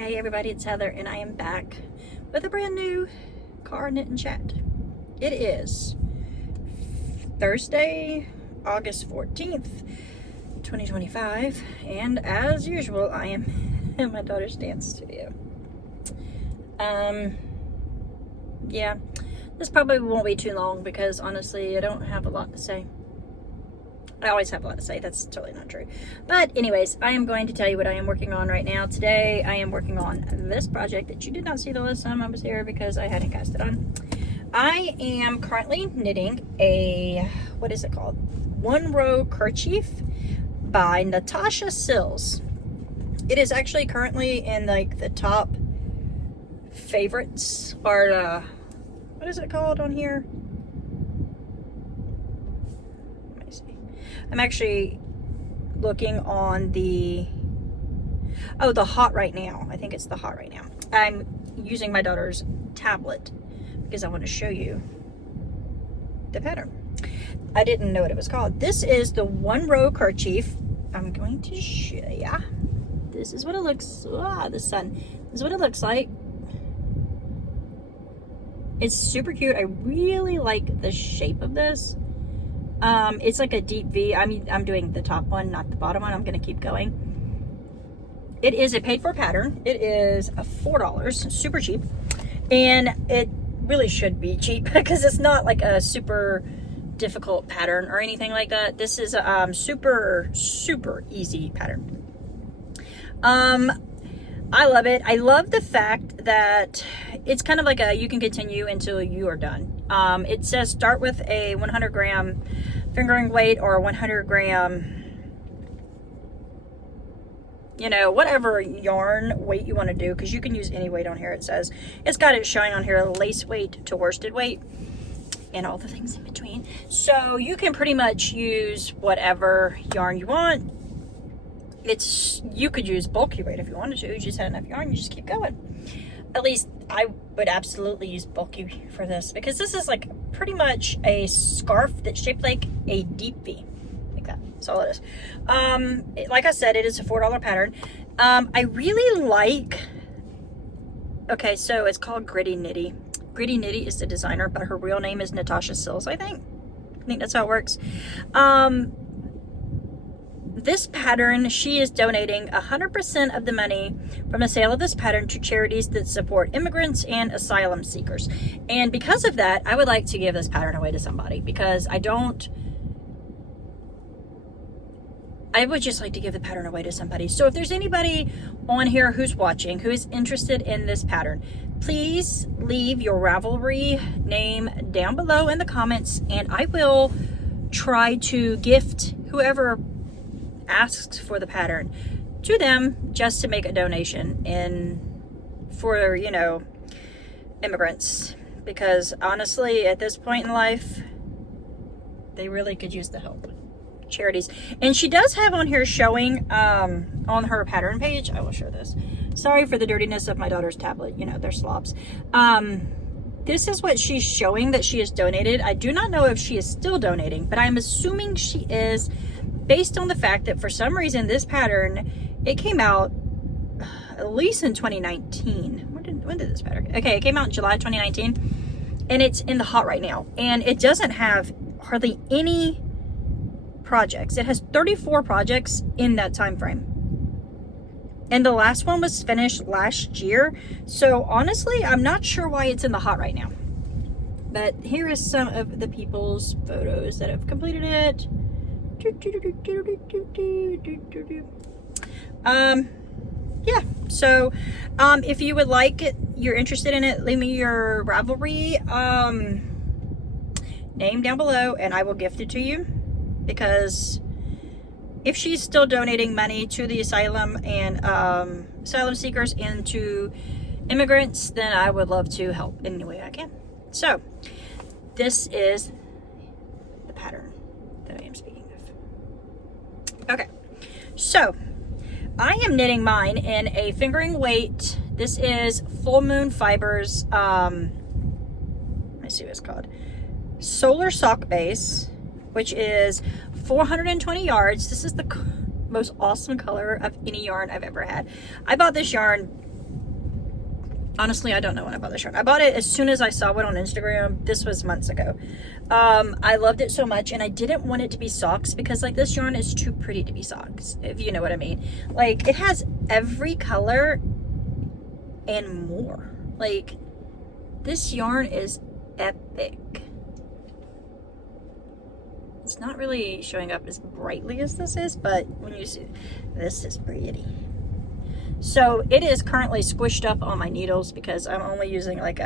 Hey everybody, it's Heather and I am back with a brand new car knit and chat. It is Thursday, August 14th, 2025, and as usual I am in my daughter's dance studio. Yeah, this probably won't be too long because honestly I don't have a lot to say. I always have a lot to say. That's totally not true. But anyways, I am going to tell you what I am working on right now. Today, I am working on this project that you did not see the last time I was here because I hadn't cast it on. I am currently knitting a, what is it called? One Row Kerchief by Natasha Sills. It is actually currently in like the top favorites or what is it called on here? I'm actually looking on the hot right now. I think it's the hot right now. I'm using my daughter's tablet because I want to show you the pattern. I didn't know what it was called. This is the One Row Kerchief. I'm going to show ya. This is what it looks, the sun. This is what it looks like. It's super cute. I really like the shape of this. It's like a deep V. I'm doing the top one, not the bottom one. I'm going to keep going. It is a paid for pattern. It is $4, super cheap. And it really should be cheap because it's not like a super difficult pattern or anything like that. This is a super easy pattern. I love it. I love the fact that it's kind of like you can continue until you are done. It says start with a 100 gram fingering weight or 100 gram, whatever yarn weight you want to do, because you can use any weight on here. It says it's got it showing on here lace weight to worsted weight and all the things in between. So you can pretty much use whatever yarn you want. You could use bulky weight if you wanted to. You just had enough yarn, you just keep going. At least I would absolutely use bulky for this because this is like pretty much a scarf that's shaped like a deep V, like that. That's all it is. Like I said, it is a $4 pattern. I really like, okay, so it's called Gritty Nitty. Gritty Nitty is the designer, but her real name is Natasha Sills, I think that's how it works. This pattern, she is donating 100% of the money from the sale of this pattern to charities that support immigrants and asylum seekers. And because of that, I would like to give this pattern away to somebody because I would just like to give the pattern away to somebody. So if there's anybody on here who's watching, who is interested in this pattern, please leave your Ravelry name down below in the comments and I will try to gift whoever asks for the pattern to them just to make a donation for immigrants, because honestly at this point in life they really could use the help. Charities. And she does have on here showing on her pattern page, I will show this, sorry for the dirtiness of my daughter's tablet, they're slobs. This is what she's showing that she has donated. I do not know if she is still donating, but I'm assuming she is, based on the fact that for some reason this pattern, it came out at least in 2019. When did this pattern? Okay, it came out in July 2019 and it's in the hot right now. And it doesn't have hardly any projects. It has 34 projects in that time frame. And the last one was finished last year. So honestly, I'm not sure why it's in the hot right now. But here is some of the people's photos that have completed it. Yeah, so if you would like it, you're interested in it, leave me your Ravelry name down below and I will gift it to you, because if she's still donating money to the asylum and asylum seekers and to immigrants, then I would love to help in any way I can. So this is the pattern that I am speaking of. Okay, so I am knitting mine in a fingering weight. This is Full Moon Fibers, let me see what it's called, Solar Sock Base, which is 420 yards. This is the most awesome color of any yarn I've ever had. I bought this yarn Honestly, I don't know when I bought this yarn. I bought it as soon as I saw it on Instagram. This was months ago. I loved it so much, and I didn't want it to be socks because like this yarn is too pretty to be socks, if you know what I mean. Like it has every color and more. Like this yarn is epic. It's not really showing up as brightly as this is, but when you see, this is pretty. So it is currently squished up on my needles because I'm only using like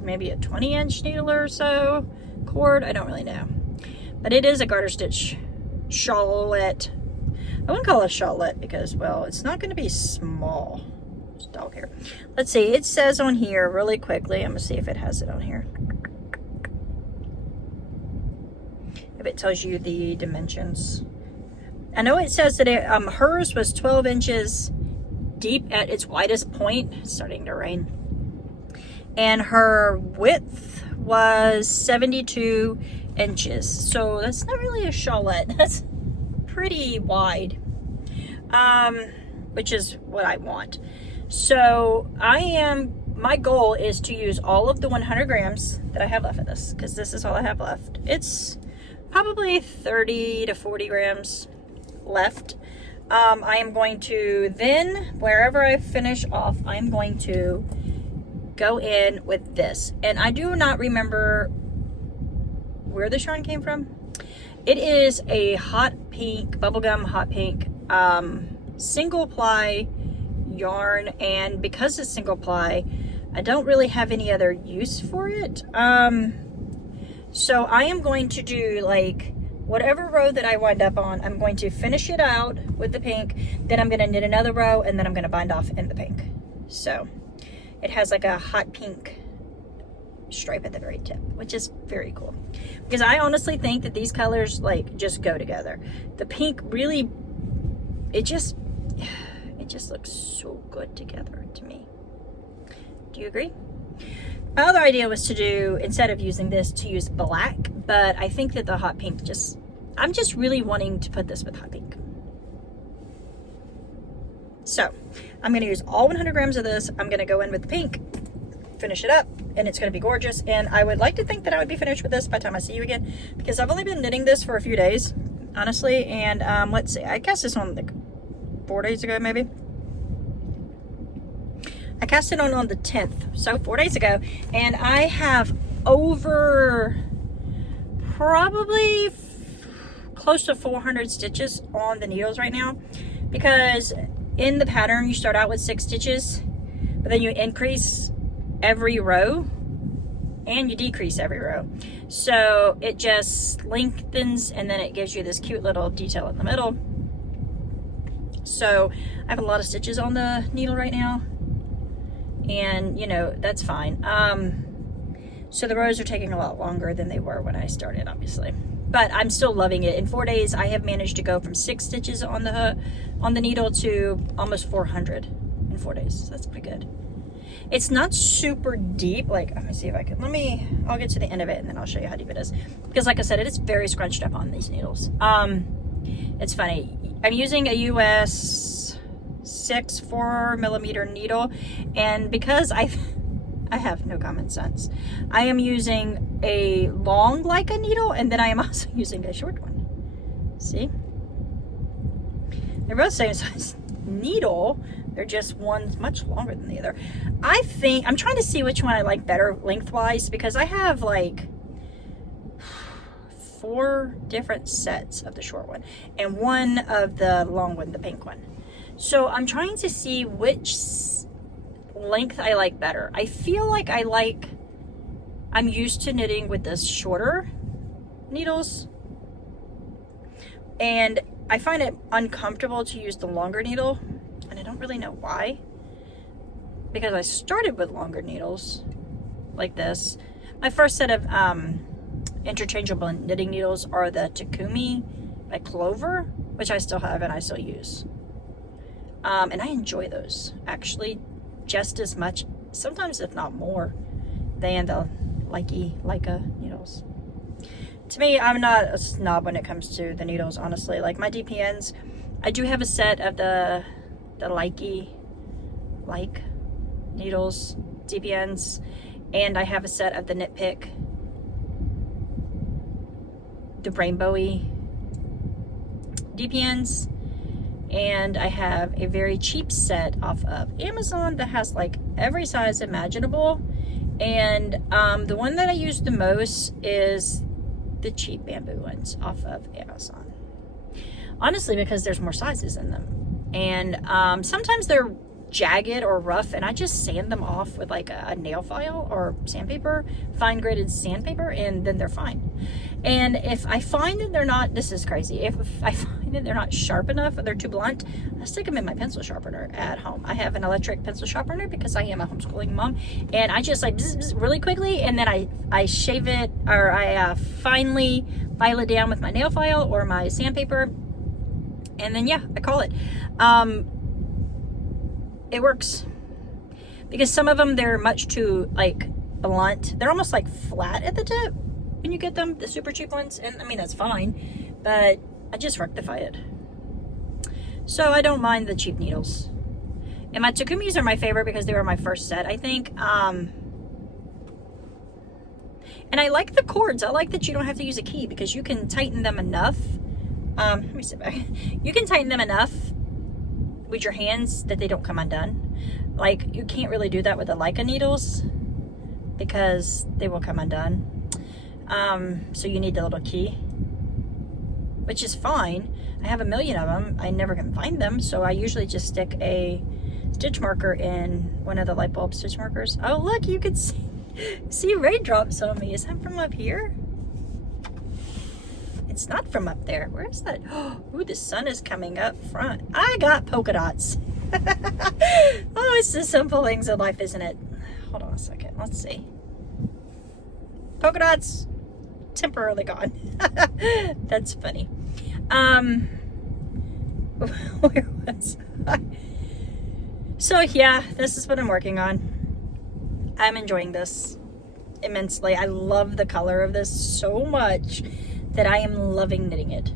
maybe a 20-inch needle or so cord. I don't really know. But it is a garter stitch shawlette. I wouldn't call it a shawlette because, well, it's not going to be small. There's a dog here. Let's see. It says on here really quickly. I'm going to see if it has it on here. If it tells you the dimensions. I know it says that hers was 12 inches deep at its widest point. It's starting to rain. And her width was 72 inches. So that's not really a shawlette. That's pretty wide. Which is what I want. So my goal is to use all of the 100 grams that I have left of this, because this is all I have left. It's probably 30 to 40 grams left. I am going to then, wherever I finish off, I'm going to go in with this. And I do not remember where this yarn came from. It is a hot pink, bubblegum hot pink, single ply yarn. And because it's single ply, I don't really have any other use for it. So I am going to do like whatever row that I wind up on, I'm going to finish it out with the pink, then I'm going to knit another row, and then I'm going to bind off in the pink. So it has like a hot pink stripe at the very tip, which is very cool. Because I honestly think that these colors like just go together. The pink really, it just looks so good together to me. Do you agree? My other idea was to do, instead of using this, to use black, but I think that the hot pink I'm just really wanting to put this with hot pink. So I'm going to use all 100 grams of this. I'm going to go in with the pink, finish it up, and it's going to be gorgeous. And I would like to think that I would be finished with this by the time I see you again, because I've only been knitting this for a few days, honestly. And let's see, I cast this on like 4 days ago, maybe. I cast it on the 10th, so 4 days ago, and I have over probably close to 400 stitches on the needles right now, because in the pattern you start out with 6 stitches, but then you increase every row and you decrease every row, so it just lengthens and then it gives you this cute little detail in the middle. So I have a lot of stitches on the needle right now, and you know, that's fine. So the rows are taking a lot longer than they were when I started, obviously, but I'm still loving it. In 4 days I have managed to go from 6 stitches on the needle to almost 400 in 4 days. So that's pretty good. It's not super deep. Like, let me see if I can, I'll get to the end of it and then I'll show you how deep it is, because like I said, it is very scrunched up on these needles. It's funny, I'm using a US 6 4mm needle, and because I have no common sense, I am using a long Leica needle, and then I am also using a short one. See, they're both same size needle, they're just one's much longer than the other. I think I'm trying to see which one I like better lengthwise, because I have like 4 different sets of the short one and one of the long one, the pink one. So I'm trying to see which length I like better. I feel like I'm used to knitting with the shorter needles, and I find it uncomfortable to use the longer needle, and I don't really know why, because I started with longer needles like this. My first set of interchangeable knitting needles are the Takumi by Clover, which I still have and I still use. And I enjoy those actually just as much, sometimes if not more, than the Leica needles. To me, I'm not a snob when it comes to the needles, honestly. Like my DPNs, I do have a set of the Leica needles, DPNs, and I have a set of the Knit Pick, the rainbowy DPNs, and I have a very cheap set off of Amazon that has like every size imaginable, and the one that I use the most is the cheap bamboo ones off of Amazon, honestly, because there's more sizes in them, and sometimes they're jagged or rough, and I just sand them off with like a nail file or sandpaper, fine graded sandpaper, and then they're fine. And if I find that they're not, this is crazy, if I find that they're not sharp enough or they're too blunt, I stick them in my pencil sharpener at home. I have an electric pencil sharpener because I am a homeschooling mom, and I just like bzz, bzz, really quickly, and then I shave it, or I finely file it down with my nail file or my sandpaper, and then yeah, I call it. It works, because some of them, they're much too like blunt. They're almost like flat at the tip when you get them, the super cheap ones, and I mean, that's fine, but I just rectify it. So I don't mind the cheap needles. And my Takumis are my favorite because they were my first set, I think. And I like the cords. I like that you don't have to use a key, because you can tighten them enough. Let me sit back. You can tighten them enough with your hands that they don't come undone. Like, you can't really do that with the Leica needles because they will come undone. So you need the little key, which is fine. I have a million of them. I never can find them, so I usually just stick a stitch marker in one of the light bulb stitch markers. Oh, look, you can see raindrops on me. Is that from up here? It's not from up there. Where is that? Oh, the sun is coming up front. I got polka dots. Oh, it's the simple things in life, isn't it? Hold on a second. Let's see. Polka dots temporarily gone. That's funny. Where was I? So yeah, this is what I'm working on. I'm enjoying this immensely. I love the color of this so much that I am loving knitting it.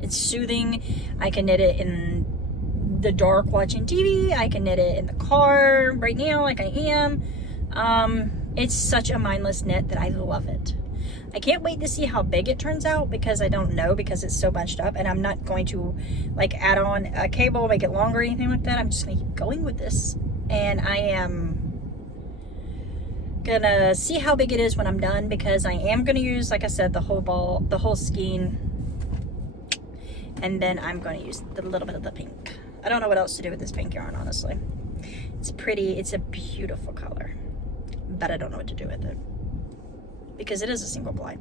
It's soothing. I can knit it in the dark watching TV. I can knit it in the car right now like I am. It's such a mindless knit that I love it. I can't wait to see how big it turns out, because I don't know, because it's so bunched up, and I'm not going to like add on a cable, make it longer or anything like that. I'm just gonna keep going with this, and I am gonna see how big it is when I'm done, because I am gonna use, like I said, the whole ball, the whole skein, and then I'm gonna use the little bit of the pink. I don't know what else to do with this pink yarn, honestly. It's pretty, it's a beautiful color, but I don't know what to do with it, because it is a single ply.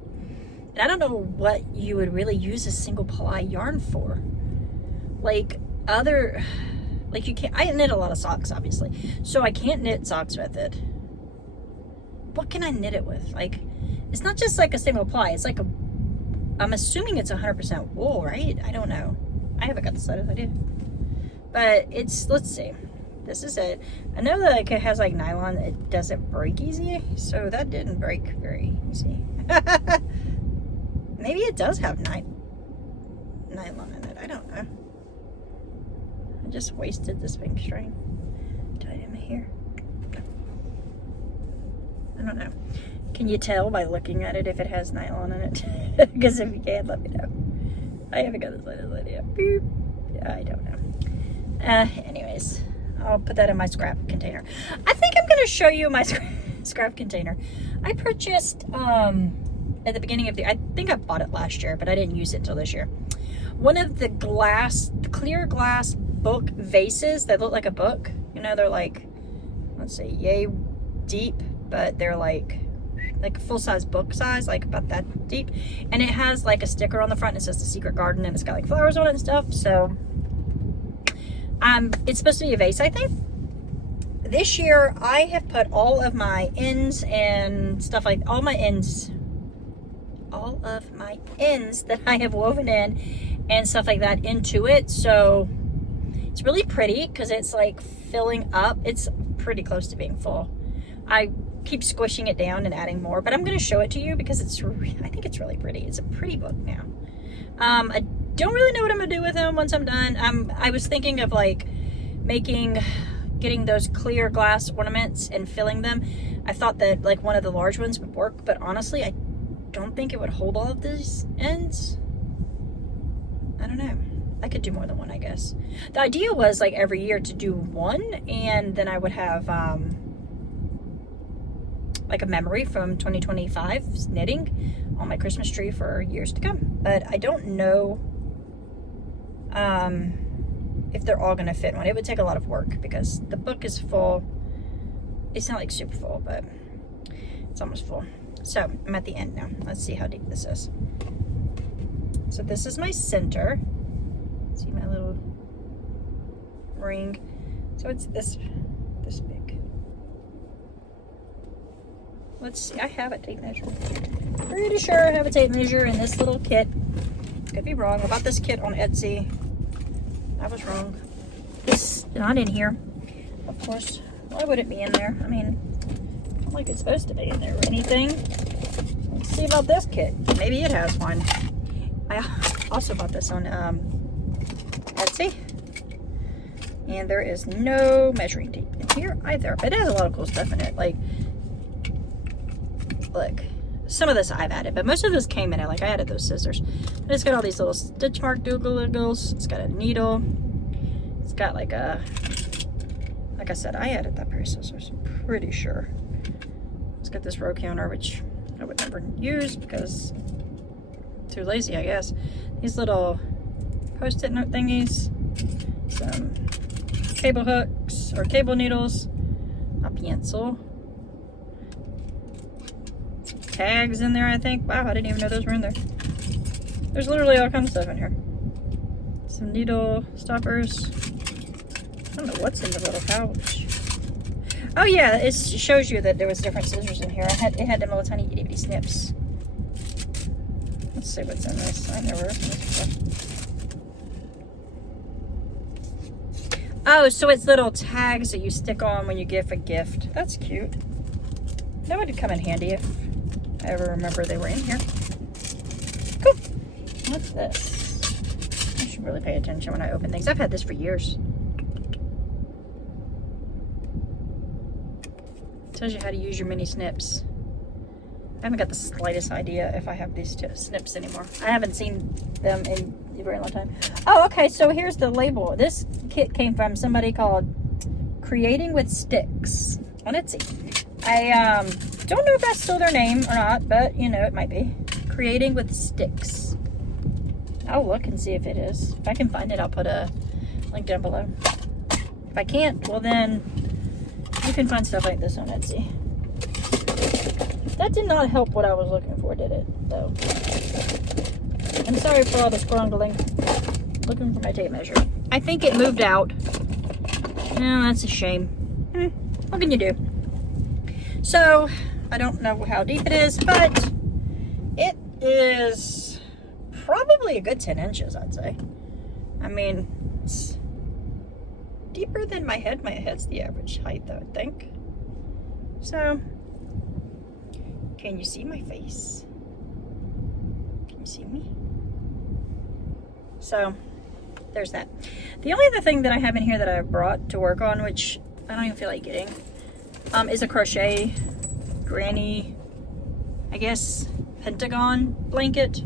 And I don't know what you would really use a single ply yarn for. Like you can't, I knit a lot of socks, obviously, so I can't knit socks with it. What can I knit it with? Like, it's not just like a single ply, it's like I'm assuming it's 100% wool, right? I don't know. I haven't got the slightest idea. But it's, let's see. This is it. I know that like it has like nylon, it doesn't break easy, so that didn't break very easy. Maybe it does have nylon in it, I don't know. I just wasted this pink string. Tied in my hair. I don't know. Can you tell by looking at it if it has nylon in it? Because if you can, let me know. I haven't got the slightest idea. Beep. I don't know. Anyways, I'll put that in my scrap container. I think I'm going to show you my scrap container. I purchased at the beginning of the, I think I bought it last year, but I didn't use it until this year. One of the clear glass book vases that look like a book. You know, they're like, let's say, yay deep, but they're like full-size book size, like about that deep. And it has like a sticker on the front. It says The Secret Garden, and it's got like flowers on it and stuff. So it's supposed to be a vase, I think. This year, I have put all of my ends and stuff, like all of my ends that I have woven in and stuff like that into it. So it's really pretty because it's like filling up. It's pretty close to being full. I keep squishing it down and adding more, but I'm going to show it to you because I think it's really pretty. It's a pretty book now. I don't really know what I'm going to do with them once I'm done. I was thinking of like making getting those clear glass ornaments and filling them. I thought that like one of the large ones would work, but honestly, I don't think it would hold all of these ends. I don't know. I could do more than one, I guess. The idea was like every year to do one, and then I would have like a memory from 2025 knitting on my Christmas tree for years to come. But I don't know if they're all gonna fit one. It would take a lot of work because the book is full. It's not like super full, but it's almost full. So I'm at the end now. Let's see how deep this is. So this is my center. See my little ring. So it's this big. Let's see. I have a tape measure. Pretty sure I have a tape measure in this little kit. Could be wrong. I bought this kit on Etsy. I was wrong. It's not in here. Of course. Why would it be in there? I mean, it's not like it's supposed to be in there or anything. Let's see about this kit. Maybe it has one. I also bought this on Etsy. And there is no measuring tape in here either. But it has a lot of cool stuff in it. Like, look. Some of this I've added, but most of this came in it. Like, I added those scissors. And it's got all these little stitch mark doodles. It's got a needle. It's got like a... Like I said, I added that pair of scissors. I'm pretty sure. It's got this row counter, which I would never use because too lazy, I guess. These little post-it note thingies. Some cable hooks or cable needles. A pencil. Some tags in there, I think. Wow, I didn't even know those were in there. There's literally all kinds of stuff in here. Some needle stoppers. I don't know what's in the little pouch. Oh yeah, it shows you that there was different scissors in here. It had them little tiny itty bitty snips. Let's see what's in this. I never opened this before. Oh, so it's little tags that you stick on when you give a gift. That's cute. That would come in handy if I ever remember they were in here. Cool. What's this? I should really pay attention when I open things. I've had this for years. Tells you how to use your mini snips. I haven't got the slightest idea if I have these snips anymore. I haven't seen them in a very long time. Oh, okay, so here's the label. This kit came from somebody called Creating with Sticks on Etsy. I don't know if that's still their name or not, but you know, it might be. Creating with Sticks. I'll look and see if it is. If I can find it, I'll put a link down below. If I can't, well then, you can find stuff like this on Etsy. That did not help what I was looking for, did it? Though. I'm sorry for all the scrungling. Looking for my tape measure. I think it moved out. No, that's a shame. What can you do? So, I don't know how deep it is, but it is probably a good 10 inches, I'd say. I mean, it's deeper than my head. My head's the average height, I would think. So, can you see my face? Can you see me? So, there's that. The only other thing that I have in here that I brought to work on, which I don't even feel like getting, is a crochet granny, I guess, pentagon blanket.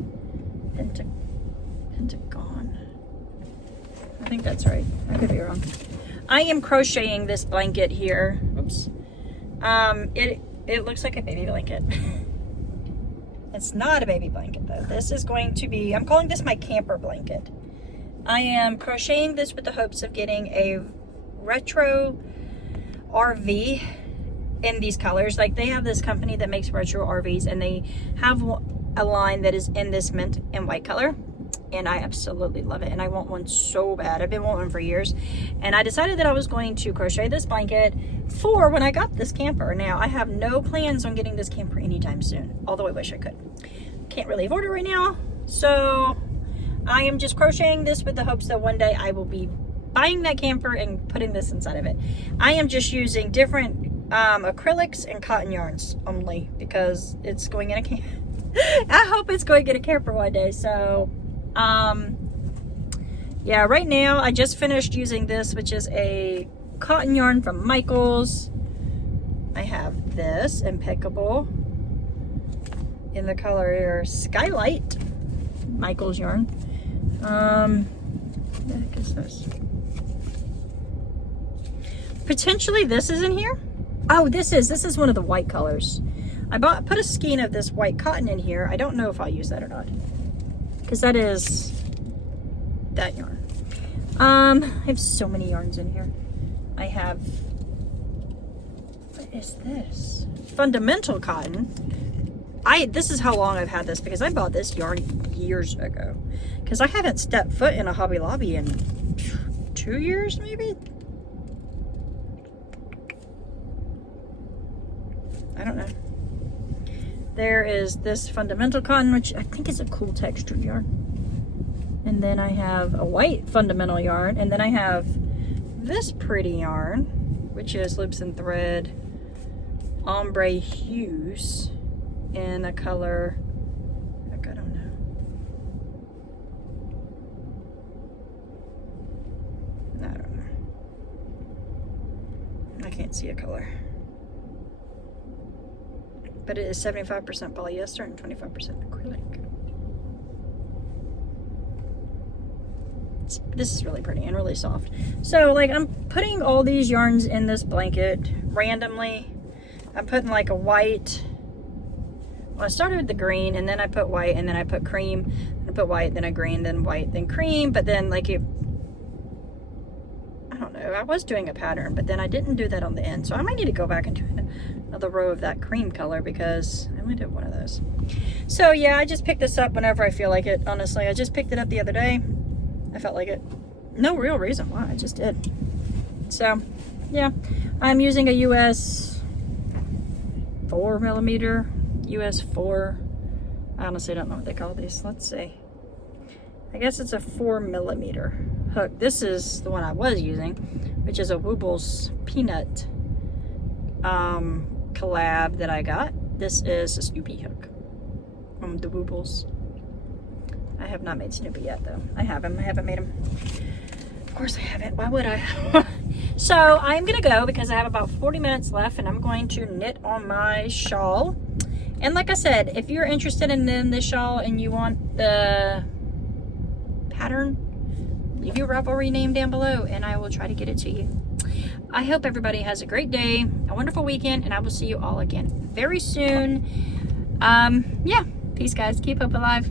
Pentagon. I think that's right. I could be wrong. I am crocheting this blanket here. Oops. It looks like a baby blanket. It's not a baby blanket though. This is going to be, I'm calling this my camper blanket. I am crocheting this with the hopes of getting a retro RV in these colors. Like, they have this company that makes retro RVs, and they have a line that is in this mint and white color, and I absolutely love it, and I want one so bad. I've been wanting one for years, and I decided that I was going to crochet this blanket for when I got this camper. Now, I have no plans on getting this camper anytime soon, although I wish I could. Can't really afford it right now, so I am just crocheting this with the hopes that one day I will be buying that camper and putting this inside of it. I am just using different acrylics and cotton yarns only because it's going in a camper. I hope it's going in a camper one day. So yeah, right now I just finished using this, which is a cotton yarn from Michaels. I have this impeccable in the color Skylight, Michaels yarn. What the heck is this? Potentially this is in here. Oh, this is one of the white colors. I put a skein of this white cotton in here. I don't know if I'll use that or not, because that is that yarn. I have so many yarns in here. I have, what is this? Fundamental cotton. This is how long I've had this, because I bought this yarn years ago, because I haven't stepped foot in a Hobby Lobby in 2 years maybe. I don't know. There is this fundamental cotton, which I think is a cool textured yarn. And then I have a white fundamental yarn, and then I have this pretty yarn, which is Loops and Thread Ombre Hues in a color, heck, I don't know. I don't know. I can't see a color. But it is 75% polyester and 25% acrylic. This is really pretty and really soft. So like, I'm putting all these yarns in this blanket randomly. I'm putting like a white. Well, I started with the green, and then I put white, and then I put cream, and I put white, then a green, then white, then cream. But then like I don't know, I was doing a pattern, but then I didn't do that on the end. So I might need to go back and do another row of that cream color, because I only did one of those. So yeah, I just picked this up whenever I feel like it. Honestly, I just picked it up the other day. I felt like it. No real reason why, I just did. So yeah, I'm using a US 4mm, US 4. I honestly don't know what they call these. Let's see. I guess it's a 4mm hook. This is the one I was using, which is a Woobles Peanut collab that I got. This is a Snoopy hook from the Woobles. I have not made Snoopy yet, though. I haven't made him. Of course I haven't. Why would I? So I'm gonna go, because I have about 40 minutes left, and I'm going to knit on my shawl. And like I said, if you're interested in this shawl and you want the pattern, leave your Ravelry name down below and I will try to get it to you. I hope everybody has a great day, a wonderful weekend, and I will see you all again very soon. Yeah, peace guys, keep hope alive.